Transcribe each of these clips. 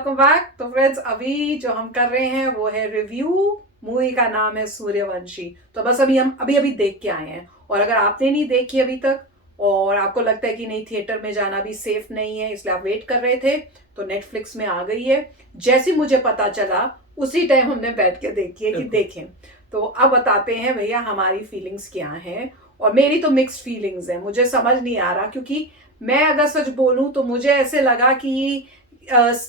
Welcome back. तो friends, अभी जो हम कर रहे हैं वो है रिव्यू। मूवी का नाम है सूर्यवंशी। तो बस हम अभी अभी देख के आए हैं। और अगर आपने नहीं देखी अभी तक और आपको लगता है कि नहीं, थिएटर में जाना भी सेफ नहीं है, इसलिए आप वेट कर रहे थे, तो नेटफ्लिक्स में आ गई है। जैसे मुझे पता चला उसी टाइम हमने बैठ के देखी है कि देखें। तो अब बताते हैं भैया हमारी फीलिंग्स क्या हैं। और मेरी तो मिक्स्ड फीलिंग्स है, मुझे समझ नहीं आ रहा, क्योंकि मैं अगर सच बोलूं तो मुझे ऐसे लगा कि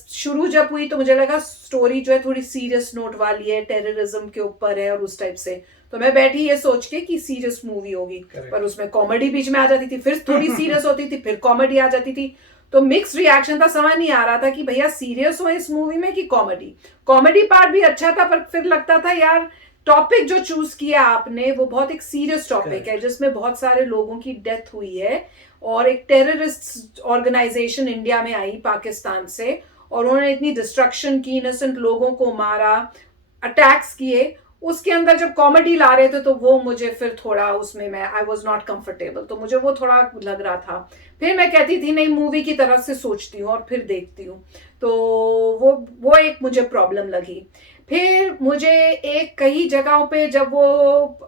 शुरू जब हुई तो मुझे लगा स्टोरी जो है थोड़ी सीरियस नोट वाली है, टेररिज्म के ऊपर है और उस टाइप से। तो मैं बैठी ये सोच के कि सीरियस मूवी होगी, पर उसमें कॉमेडी बीच में आ जाती थी, फिर थोड़ी सीरियस होती थी, फिर कॉमेडी आ जाती थी। तो मिक्स रिएक्शन था, समझ नहीं आ रहा था कि भैया सीरियस हो इस मूवी में कि कॉमेडी। कॉमेडी पार्ट भी अच्छा था, पर फिर लगता था यार टॉपिक जो चूज किया आपने वो बहुत एक सीरियस टॉपिक है, जिसमें बहुत सारे लोगों की डेथ हुई है और एक टेररिस्ट ऑर्गेनाइजेशन इंडिया में आई पाकिस्तान से, और उन्होंने इतनी डिस्ट्रक्शन की, इनोसेंट लोगों को मारा, अटैक्स किए। उसके अंदर जब कॉमेडी ला रहे थे तो वो मुझे फिर थोड़ा उसमें मैं आई वॉज नॉट कंफर्टेबल, तो मुझे वो थोड़ा लग रहा था। फिर मैं कहती थी नहीं, मूवी की तरफ से सोचती हूँ और फिर देखती हूँ, तो वो एक मुझे प्रॉब्लम लगी। फिर मुझे एक कई जगहों पे जब वो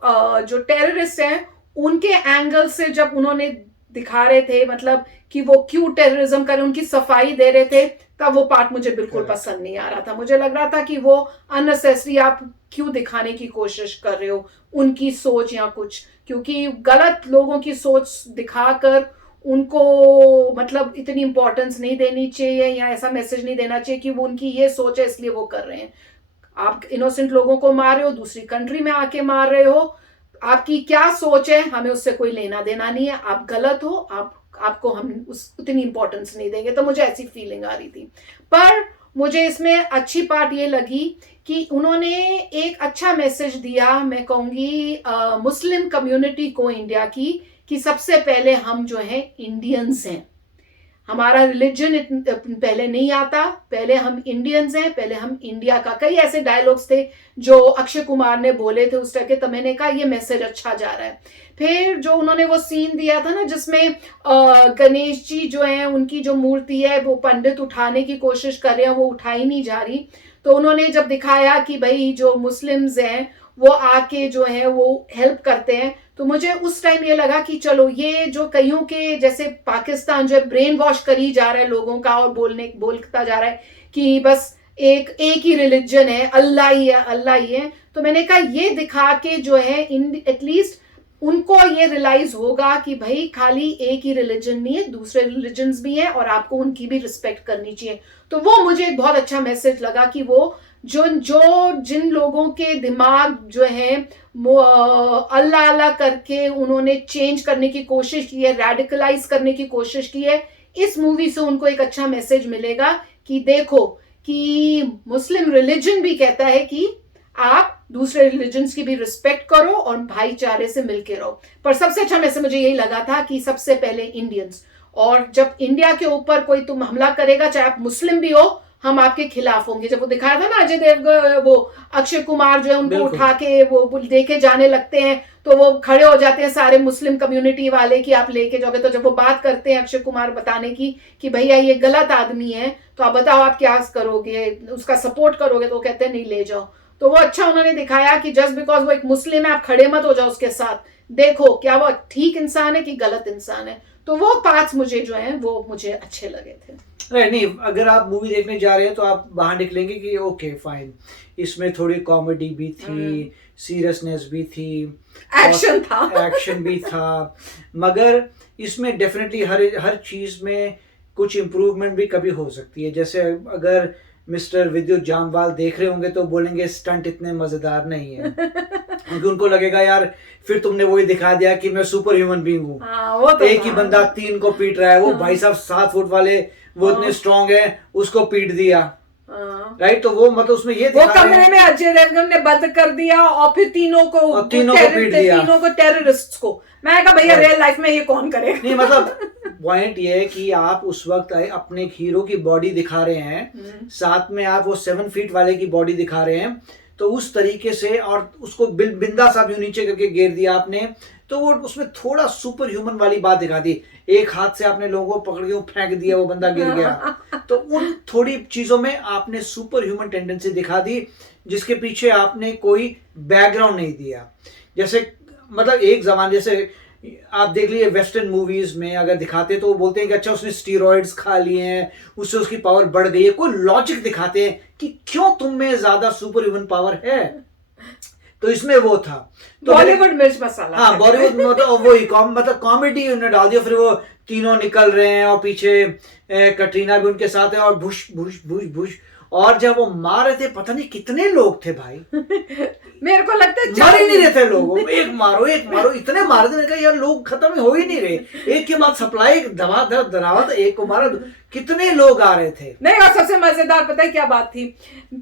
जो टेररिस्ट हैं उनके एंगल से जब उन्होंने दिखा रहे थे, मतलब कि वो क्यों टेररिज्म कर रहे, उनकी सफाई दे रहे थे, तब वो पार्ट मुझे बिल्कुल पसंद नहीं आ रहा था। मुझे लग रहा था कि वो अननेसेसरी आप क्यों दिखाने की कोशिश कर रहे हो उनकी सोच या कुछ, क्योंकि गलत लोगों की सोच दिखाकर उनको मतलब इतनी इंपॉर्टेंस नहीं देनी चाहिए या ऐसा मैसेज नहीं देना चाहिए कि वो उनकी ये सोच है इसलिए वो कर रहे हैं। आप इनोसेंट लोगों को मार रहे हो, दूसरी कंट्री में आके मार रहे हो, आपकी क्या सोच है हमें उससे कोई लेना देना नहीं है। आप गलत हो, आपको हम उतनी इंपॉर्टेंस नहीं देंगे। तो मुझे ऐसी फीलिंग आ रही थी। पर मुझे इसमें अच्छी पार्ट ये लगी कि उन्होंने एक अच्छा मैसेज दिया, मैं कहूंगी मुस्लिम कम्युनिटी को इंडिया की, कि सबसे पहले हम जो है इंडियंस हैं, हमारा रिलीजन पहले नहीं आता, पहले हम इंडियंस हैं, पहले हम इंडिया का। कई ऐसे डायलॉग्स थे जो अक्षय कुमार ने बोले थे उस तरह के, तो मैंने कहा ये मैसेज अच्छा जा रहा है। फिर जो उन्होंने वो सीन दिया था ना जिसमें गणेश जी जो है उनकी जो मूर्ति है वो पंडित उठाने की कोशिश कर रहे हैं, वो उठाई नहीं जा रही, तो उन्होंने जब दिखाया कि भाई जो मुस्लिम्स हैं वो आके जो है वो हेल्प करते हैं, तो मुझे उस टाइम ये लगा कि चलो ये जो कईयों के जैसे पाकिस्तान जो है ब्रेन वॉश करी जा रहा है लोगों का और बोलता जा रहा है कि बस एक ही रिलीजन है, अल्लाह ही है, अल्लाह ही है। तो मैंने कहा ये दिखा के जो है एटलीस्ट उनको ये रियलाइज होगा कि भाई खाली एक ही रिलीजन नहीं है, दूसरे रिलीजन्स भी हैं और आपको उनकी भी रिस्पेक्ट करनी चाहिए। तो वो मुझे एक बहुत अच्छा मैसेज लगा कि वो जो जिन लोगों के दिमाग जो है वो अल्लाह अल्लाह करके उन्होंने चेंज करने की कोशिश की है, रेडिकलाइज करने की कोशिश की है, इस मूवी से उनको एक अच्छा मैसेज मिलेगा कि देखो कि मुस्लिम रिलीजन भी कहता है कि आप दूसरे रिलीजन्स की भी रिस्पेक्ट करो और भाईचारे से मिलके रहो। पर सबसे अच्छा मैसेज मुझे यही लगा था कि सबसे पहले इंडियंस, और जब इंडिया के ऊपर कोई तुम हमला करेगा, चाहे आप मुस्लिम भी हो, हम आपके खिलाफ होंगे। जब वो दिखाया था ना अजय देव, वो अक्षय कुमार जो है उनको उठा के वो लेके जाने लगते हैं, तो वो खड़े हो जाते हैं सारे मुस्लिम कम्युनिटी वाले कि आप लेके जाओगे। तो जब वो बात करते हैं अक्षय कुमार बताने की कि भैया ये गलत आदमी है, तो आप बताओ आप क्या करोगे, उसका सपोर्ट करोगे, तो वो कहते हैं नहीं ले जाओ। तो वो अच्छा उन्होंने दिखाया कि जस्ट बिकॉज वो एक मुस्लिम है आप खड़े मत हो जाओ उसके साथ, देखो क्या वो ठीक इंसान है कि गलत इंसान है। तो वो पार्ट्स मुझे जो है वो मुझे अच्छे लगे थे। नहीं, अगर आप मूवी देखने जा रहे हैं तो आप बाहर निकलेंगे कि ओके फाइन, इसमें थोड़ी कॉमेडी भी थी, सीरियसनेस भी थी, एक्शन भी था, मगर इसमें डेफिनेटली हर चीज में कुछ इम्प्रूवमेंट भी कभी हो सकती है। जैसे अगर मिस्टर विद्युत जामवाल देख रहे होंगे तो बोलेंगे स्टंट इतने मजेदार नहीं है क्योंकि उनको लगेगा यार फिर तुमने वही दिखा दिया कि मैं सुपर ह्यूमन बीइंग हूँ। एक ही बंदा 3 को पीट रहा है, वो भाई साहब 7 फुट वाले वो इतने स्ट्रांग है, उसको पीट दिया, राइट। तो वो मतलब उसमें ये वो कमरे में अजय देवगन ने बंद कर दिया और फिर तीनों को पीट दिया, तीनों को टेररिस्ट को। मैं कहा भैया रियल लाइफ में ये कौन करेगा। नहीं मतलब पॉइंट ये है कि आप उस वक्त अपने हीरो की बॉडी दिखा रहे हैं, साथ में आप वो 7 फीट वाले की बॉडी दिखा रहे हैं, तो उस तरीके से, और उसको बिंदा सा भी नीचे करके घेर दिया आपने, तो वो उसमें थोड़ा सुपर ह्यूमन वाली बात दिखा दी, एक हाथ से आपने लोगों को पकड़ के फेंक दिया, वो बंदा गिर गया। तो उन थोड़ी चीजों में आपने सुपर ह्यूमन टेंडेंसी दिखा दी, जिसके पीछे आपने कोई बैकग्राउंड नहीं दिया। जैसे मतलब एक जमाने, जैसे आप देख लीजिए वेस्टर्न मूवीज में अगर दिखाते तो वो बोलते हैं कि अच्छा उसने स्टीरॉइड्स खा लिए हैं, उससे उसकी पावर बढ़ गई है, कोई लॉजिक दिखाते हैं कि क्यों तुम में ज्यादा सुपर ह्यूमन पावर है। तो इसमें वो था, तो बॉलीवुड मिर्च मसाला। हाँ बॉलीवुड में मतलब वही मतलब कॉमेडी उन्होंने डाल दिया। फिर वो तीनों निकल रहे हैं और पीछे कटरीना भी उनके साथ है और भुश भुश भुश भुश, और जब वो मार रहे थे पता नहीं कितने लोग थे भाई, मेरे को लगता है मर ही नहीं रहे थे लोग, एक मारो इतने मार थे। मैंने कहा यार लोग खत्म हो ही नहीं रहे, एक के बाद सप्लाई दवा दरावा था, एक को मारा, कितने लोग आ रहे थे। नहीं, और सबसे मजेदार पता है क्या बात थी,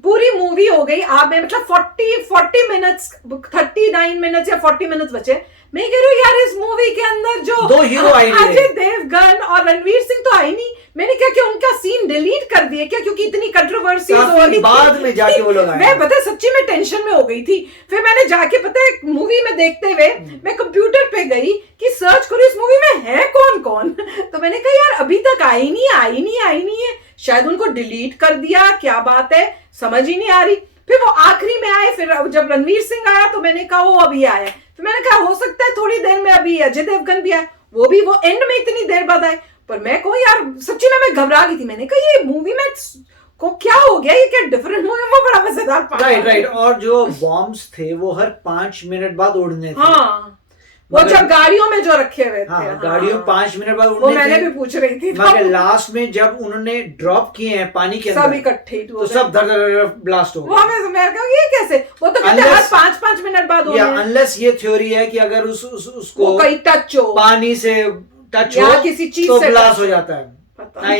पूरी मूवी हो गई आप में मतलब 40 मिनट्स, 39 मिनट्स या 40 मिनट्स बचे। मैं कह रही हूँ यार इस मूवी के अंदर जो दो हीरो आए नहीं, अजय देवगन और रणवीर सिंह तो आए नहीं। मैंने क्या कि उनका सीन डिलीट कर दिए क्या, क्योंकि इतनी कंट्रोवर्सी हो रही थी बाद में जाके वो लोग आए। मैं पता है सच्ची में टेंशन में हो गई थी। फिर मैंने जाके पता है मूवी में देखते हुए मैं कंप्यूटर पे गई कि सर्च करूं इस मूवी में है कौन कौन। तो मैंने कहा यार अभी तक आई नहीं है, शायद उनको डिलीट कर दिया, क्या बात है समझ ही नहीं आ रही। फिर वो आखिरी में आए, फिर जब रणवीर सिंह आया तो मैंने कहा वो अभी आया। फिर मैंने कहा हो सकता है थोड़ी देर में अभी अजय देवगन भी आए, वो एंड में इतनी देर बाद आए। पर मैं कहूँ यार सच्ची में मैं घबरा गई थी। मैंने कहा ये मूवी में को क्या हो गया, ये क्या डिफरेंट मूवी, वो बड़ा मजेदार पार्ट। राइट। और जो बॉम्ब्स थे वो हर 5 मिनट बाद उड़ने थे। हाँ, वो जब गाड़ियों में जो रखे हुए थे। हाँ, गाड़ियों 5 मिनट बाद वो मैंने भी पूछ रही थी। मगर लास्ट में जब उन्होंने ड्रॉप किए हैं पानी के अंदर सब इकट्ठे तो सब धड़ ब्लास्ट हो गए। वो हमें मैं कहूँ ये कैसे, वो तो कहते हैं 5-5 मिनट बाद हो गए। अनलेस ये थ्योरी है कि अगर उसको कहीं टच हो, पानी से टच हो किसी चीज तो से ब्लास्ट हो जाता है,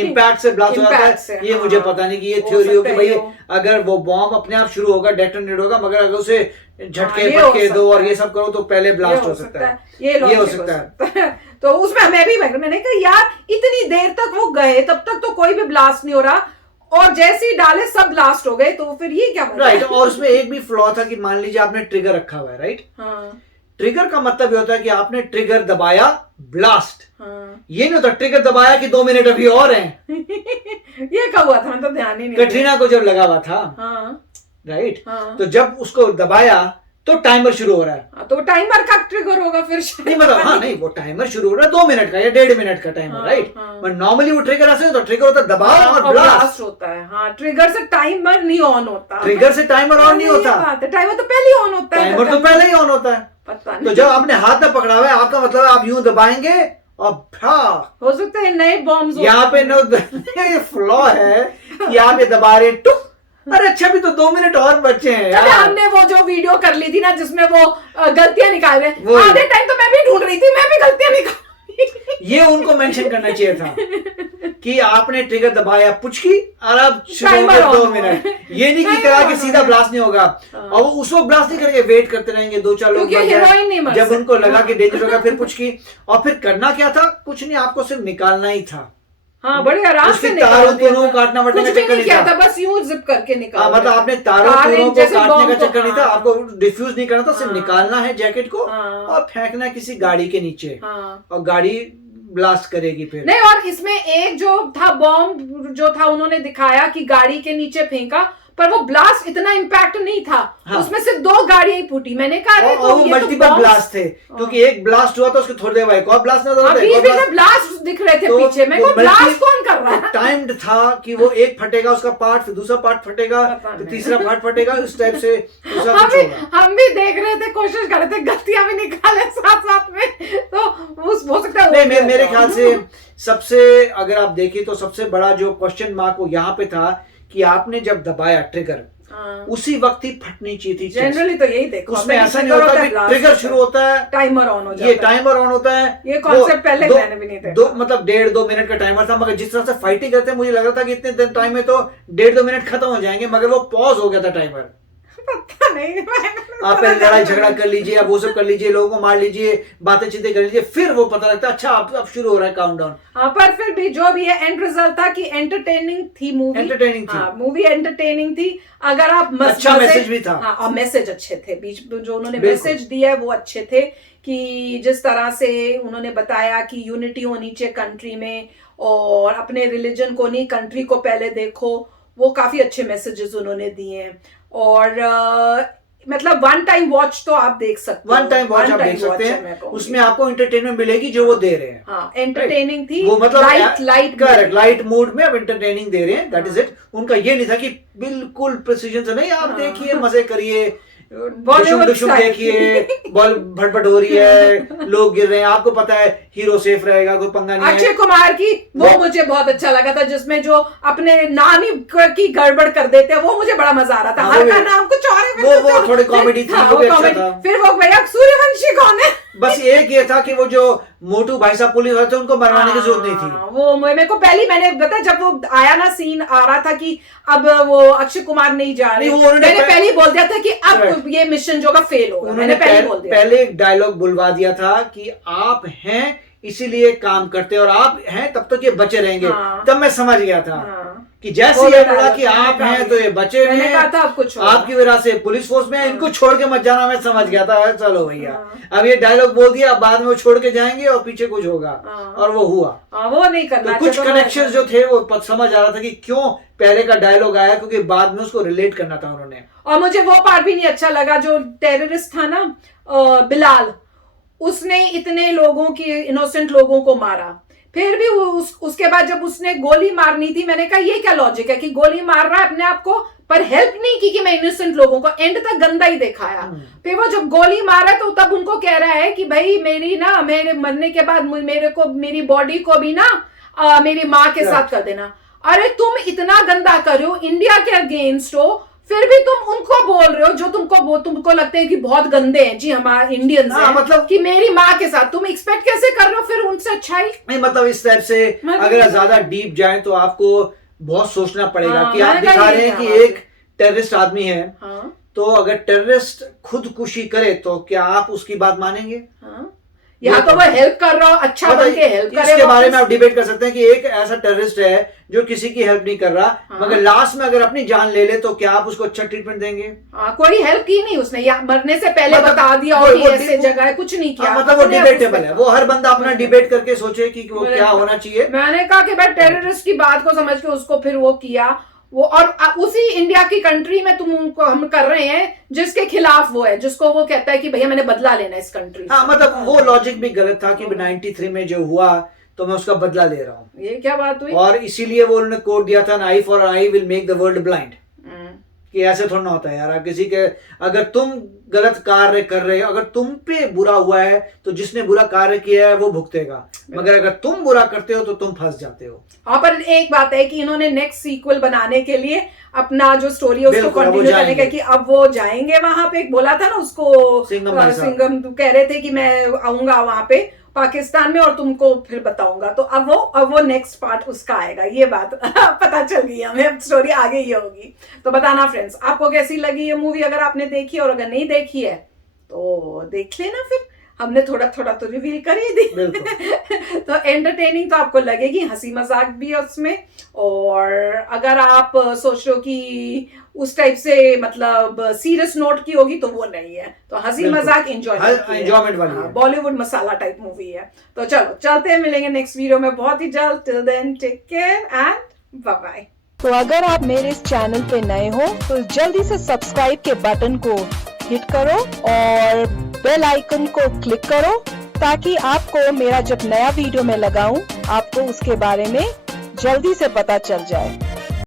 इम्पैक्ट से ब्लास्ट हो जाता है। ये मुझे पता नहीं कि ये थ्योरी हो कि भाई अगर वो बॉम्ब अपने आप शुरू होगा डेटोनेट होगा, मगर अगर उसे झटके फटके दो और ये सब करो तो पहले ब्लास्ट हो सकता है, ये हो सकता है। तो उसमें मैंने कहा यार इतनी देर तक वो गए तब तक तो कोई भी ब्लास्ट नहीं हो रहा, और जैसे ही डाले सब ब्लास्ट हो गए, तो फिर ये क्या राइट। और उसमें एक भी फ्लॉ था कि मान लीजिए आपने ट्रिगर रखा हुआ है, राइट। ट्रिगर का मतलब ये होता है कि आपने ट्रिगर दबाया ब्लास्ट। ये नहीं होता ट्रिगर दबाया कि 2 मिनट अभी और हैं। ये कब हुआ था, तो ध्यान ही नहीं। कटरीना को जब लगा हुआ था, राइट, तो जब उसको दबाया तो टाइमर शुरू हो रहा है, तो टाइमर का ट्रिगर होगा फिर नहीं मतलब हाँ नहीं वो टाइमर शुरू हो रहा है 2 मिनट का या 1.5 मिनट का टाइमर, राइट। बट नॉर्मली वो ट्रिगर ऐसे होता है, ट्रिगर होता है दबाओ और ब्लास्ट होता है। हाँ, ट्रिगर से टाइमर नहीं ऑन होता, ट्रिगर से टाइमर ऑन नहीं होता, टाइमर तो पहले ही ऑन होता है, टाइमर तो पहले ही ऑन होता है। पता नहीं। तो जब आपने हाथ में पकड़ा हुआ है आपका मतलब आप यूं दबाएंगे और हो सकता है नए बॉम्ब यहाँ पे ये फ्लॉ है कि आप ये दबा रहे टुक, अरे अच्छा भी तो 2 मिनट और बचे हैं यार। हमने वो जो वीडियो कर ली थी ना जिसमें वो गलतियां निकाल रहे हैं, आधे टाइम तो मैं भी ढूंढ रही थी, मैं भी गलतियां निकाल। ये उनको मेंशन करना चाहिए था कि आपने ट्रिगर दबाया पुचकी और अब 2 मिनट, ये नहीं कि करा कि सीधा ब्लास्ट नहीं होगा। और वो उस वक्त ब्लास्ट नहीं करेंगे, वेट करते रहेंगे 2-4 लोग जब उनको लगा कि डेंजर होगा फिर पुचकी। और फिर करना क्या था, कुछ नहीं, आपको सिर्फ निकालना ही था। हाँ, बड़े आराम से तारों तोरों काटना वटना का चक्कर नहीं था, बस यूं जिप करके निकाल। मतलब आपने तारों तोरों को काटने का चक्कर नहीं था, आपको डिफ्यूज नहीं करना था, सिर्फ निकालना है जैकेट को और फेंकना है किसी गाड़ी के नीचे, और गाड़ी ब्लास्ट करेगी फिर। नहीं, और इसमें एक जो था बॉम्ब जो था उन्होंने दिखाया कि गाड़ी के नीचे फेंका, पर वो ब्लास्ट इतना इम्पैक्ट नहीं था। हाँ। उसमें सिर्फ 2 गाड़ियां ही फूटी। मैंने कहा वो मल्टीपल ब्लास्ट थे, क्योंकि एक ब्लास्ट हुआ तो उसके थोड़ी देर बाद एक और ब्लास्ट ब्लास्ट दिख रहे थे पीछे। मैं ब्लास्ट कौन कर रहा है? टाइम्ड था कि वो एक फटेगा उसका पार्ट, फिर दूसरा पार्ट फटेगा, फिर तीसरा पार्ट फटेगा, इस टाइप से हम भी देख रहे थे, कोशिश कर रहे थे गलतियां भी निकाले साथ साथ में, तो हो सकता है। नहीं, मेरे ख्याल से सबसे अगर आप देखें तो सबसे बड़ा जो क्वेश्चन मार्क वो यहाँ पे था कि आपने जब दबाया ट्रिगर उसी वक्त ही फटनी चाहिए थी। जनरली तो यही देखो, उसमें ऐसा नहीं होता कि ट्रिगर शुरू होता है टाइमर ऑन हो जाता है, ये टाइमर ऑन होता है। ये कॉन्सेप्ट पहले मैंने भी नहीं देखा। मतलब 1.5-2 मिनट का टाइमर था, मगर जिस तरह से फाइटिंग करते हैं मुझे लग रहा था कि इतने टाइम में तो 1.5-2 मिनट खत्म हो जाएंगे, मगर वो पॉज हो गया था टाइमर। पता नहीं, आप पहले लड़ाई झगड़ा कर लीजिए, आप वो सब कर लीजिए, लोगों को मार लीजिए, बातें चीतें कर लीजिए, फिर वो पता लगता है अच्छा अब शुरू हो रहा है काउंटडाउन। हाँ, पर फिर भी जो भी है एंड रिजल्ट था कि एंटरटेनिंग थी मूवी। मूवी एंटरटेनिंग थी। अगर आप अच्छा मैसेज भी था। हाँ, और मैसेज अच्छे थे, बीच जो उन्होंने मैसेज दिया है वो अच्छे थे कि जिस तरह से उन्होंने बताया कि यूनिटी होनी चाहिए कंट्री में, और अपने रिलीजन को नहीं कंट्री को पहले देखो, वो काफी अच्छे मैसेजेस उन्होंने दिए हैं। और मतलब वन टाइम वॉच तो आप देख सकते हो, वन टाइम वॉच आप देख सकते हैं, उसमें आपको एंटरटेनमेंट मिलेगी जो वो दे रहे हैं। हाँ, एंटरटेनिंग थी, वो मतलब लाइट करेक्ट, लाइट मूड में अब एंटरटेनिंग दे रहे हैं, दैट इज इट। उनका ये नहीं था कि बिल्कुल प्रिसीजन से नहीं, आप देखिए मजे करिए, देखिए बॉल भटभट हो रही है, लोग गिर रहे हैं, आपको पता है हीरो सेफ रहेगा, कोई पंगा नहीं है। अक्षय कुमार की वो मुझे बहुत अच्छा लगा था, जिसमें जो अपने नाम ही की गड़बड़ कर देते हैं, वो मुझे बड़ा मजा आ रहा था। हर का नाम कुछ और है, वो थोड़ी कॉमेडी थी, वो भी अच्छा था। फिर वो भैया सूर्यवंशी कौन है? बस एक ये था कि वो जो मोटू भाई साहब पुलिस वाले थे उनको मरवाने की जरूरत नहीं थी। वो मेरे को मैंने बताया जब वो आया ना, सीन आ रहा था कि अब वो अक्षय कुमार नहीं जा रहे, मैंने पहले ही बोल दिया था कि अब ये मिशन जो का फेल होगा, मैंने पहले बोल दिया। पहले एक डायलॉग बुलवा दिया था कि आप हैं इसीलिए काम करते और आप हैं तब तक ये बचे रहेंगे। तब मैं समझ गया था कि जैसे ये बोला कि आप हैं तो ये बचे मैंने कहा था अब कुछ आपकी वजह से पुलिस फोर्स में इनको छोड़ के मत जाना, मैं समझ गया था चलो भैया अब ये डायलॉग बोल दिया, अब बाद में वो छोड़ के जाएंगे और पीछे कुछ होगा, और वो हुआ। वो नहीं करना, तो कुछ कनेक्शंस जो थे वो समझ आ रहा था कि क्यों पहले का डायलॉग आया, क्योंकि बाद में उसको रिलेट करना था उन्होंने। और मुझे वो पार्ट भी नहीं अच्छा लगा, जो टेररिस्ट था ना बिलाल, उसने इतने लोगों की इनोसेंट लोगों को मारा, फिर भी उसके बाद जब उसने गोली मारनी थी, मैंने कहा ये क्या लॉजिक है कि गोली मार रहा है अपने आप को, पर हेल्प नहीं की कि मैं इनोसेंट लोगों को, एंड तक गंदा ही दिखाया। फिर वो जब गोली मारा तो तब उनको कह रहा है कि भाई मेरी ना, मेरे मरने के बाद मेरे को मेरी बॉडी को भी ना मेरी माँ के साथ कर देना। अरे तुम इतना गंदा कर रहे हो, इंडिया के अगेंस्ट हो, फिर भी तुम उनको बोल रहे हो जो तुमको लगते हैं कि बहुत गंदे हैं जी हमारे इंडियंस हैं, मतलब कि मेरी माँ के साथ तुम एक्सपेक्ट कैसे कर रहे हो फिर उनसे अच्छाई? नहीं मतलब इस टाइप से अगर ज्यादा डीप जाए तो आपको बहुत सोचना पड़ेगा कि आप दिखा रहे हैं कि एक टेररिस्ट आदमी है, तो अगर टेररिस्ट खुदकुशी करे तो क्या आप उसकी बात मानेंगे? या तो वो हेल्प कर रहा हो, अच्छा बन के हेल्प करे, इसके बारे में आप डिबेट कर सकते हैं कि एक ऐसा टेररिस्ट है जो किसी की हेल्प नहीं कर रहा, मगर लास्ट में अगर अपनी जान ले ले तो क्या आप उसको अच्छा ट्रीटमेंट देंगे? कोई हेल्प की नहीं उसने, या मरने से पहले बता दिया और ऐसे जगह है, कुछ नहीं किया। मतलब वो डिबेटेबल है, वो हर बंदा अपना डिबेट करके सोचे कि वो क्या होना चाहिए। मैंने कहा कि भाई टेररिस्ट की बात को समझ के उसको फिर वो किया वो, और उसी इंडिया की कंट्री में हम कर रहे हैं जिसके खिलाफ वो है, जिसको वो कहता है कि भैया मैंने बदला लेना इस कंट्री से। मतलब वो लॉजिक भी गलत था कि 93 में जो हुआ तो मैं उसका बदला ले रहा हूँ, ये क्या बात हुई? और इसीलिए वो उन्होंने कोड दिया था, eye for eye will make the world blind, कि ऐसे थोड़ा ना होता है यार। किसी के अगर तुम गलत कार्य कर रहे हो, अगर तुम पे बुरा हुआ है तो जिसने बुरा कार्य किया है वो भुगतेगा, मगर अगर तुम बुरा करते हो तो तुम फंस जाते हो। हाँ, पर एक बात है कि इन्होंने नेक्स्ट सीक्वल बनाने के लिए अपना जो स्टोरी है उसको कंटिन्यू करने का, कि अब वो जाएंगे वहां पे, बोला था ना उसको सिंघम कह रहे थे कि मैं आऊंगा वहां पे पाकिस्तान में और तुमको फिर बताऊंगा, तो अब वो नेक्स्ट पार्ट उसका आएगा, ये बात पता चल गई हमें, अब स्टोरी आगे ही होगी। तो बताना फ्रेंड्स आपको कैसी लगी ये मूवी, अगर आपने देखी, और अगर नहीं देखी है तो देख लेना, फिर हमने थोड़ा थोड़ा तो रिवील कर ही दी। तो एंटरटेनिंग तो आपको लगेगी, हंसी मजाक भी है उसमें, और अगर आप सोच रहे हो कि उस टाइप से मतलब सीरियस नोट की होगी तो वो नहीं है, तो हंसी मजाक एंजॉयमेंट वाली बॉलीवुड मसाला टाइप मूवी है। तो चलो चलते हैं, मिलेंगे नेक्स्ट वीडियो में बहुत ही जल्द। Till then take care and bye bye. तो अगर आप मेरे इस चैनल पे नए हो तो जल्दी से सब्सक्राइब के बटन को हिट करो और बेल आइकन को क्लिक करो, ताकि आपको मेरा जब नया वीडियो मैं लगाऊं आपको उसके बारे में जल्दी से पता चल जाए।